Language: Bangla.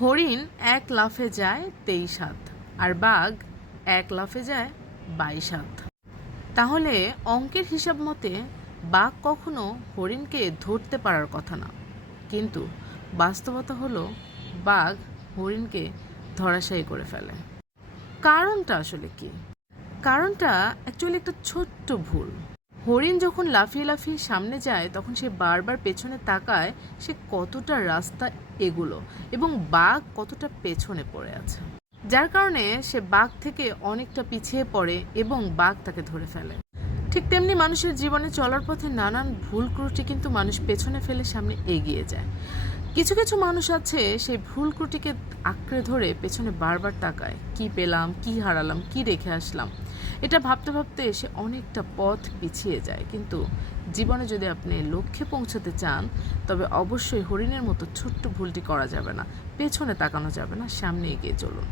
হরিণ এক লাফে যায় 23 হাত, আর বাঘ এক লাফে যায় 22 হাত। তাহলে অঙ্কের হিসাব মতে বাঘ কখনো হরিণকে ধরতে পারার কথা না, কিন্তু বাস্তবতা হলো বাঘ হরিণকে ধরাশায়ী করে ফেলে। কারণটা আসলে কি? কারণটা অ্যাকচুয়ালি একটা ছোট্ট ভুল। হরিণ যখন লাফিয়ে লাফিয়ে সামনে যায় তখন সে বারবার পেছনে তাকায় সে কতটা রাস্তা এগুলো এবং বাঘ কতটা পেছনে পড়ে আছে, যার কারণে সে বাঘ থেকে অনেকটা পিছিয়ে পড়ে এবং বাঘ তাকে ধরে ফেলে। ঠিক তেমনি মানুষের জীবনে চলার পথে নানান ভুল ত্রুটি কিন্তু মানুষ পেছনে ফেলে সামনে এগিয়ে যায়। কিছু কিছু মানুষ আছে সেই ভুল ত্রুটিকে আঁকড়ে ধরে পেছনে বারবার তাকায়, কি পেলাম, কি হারালাম, কি রেখে আসলাম। এটা ভাবতে ভাবতে সে অনেকটা পথ পিছিয়ে যায়। কিন্তু জীবনে যদি আপনি লক্ষ্যে পৌঁছাতে চান তবে অবশ্যই হরিণের মতো ছোট্ট ভুলটি করা যাবে না, পেছনে তাকানো যাবে না, সামনে এগিয়ে চলুন।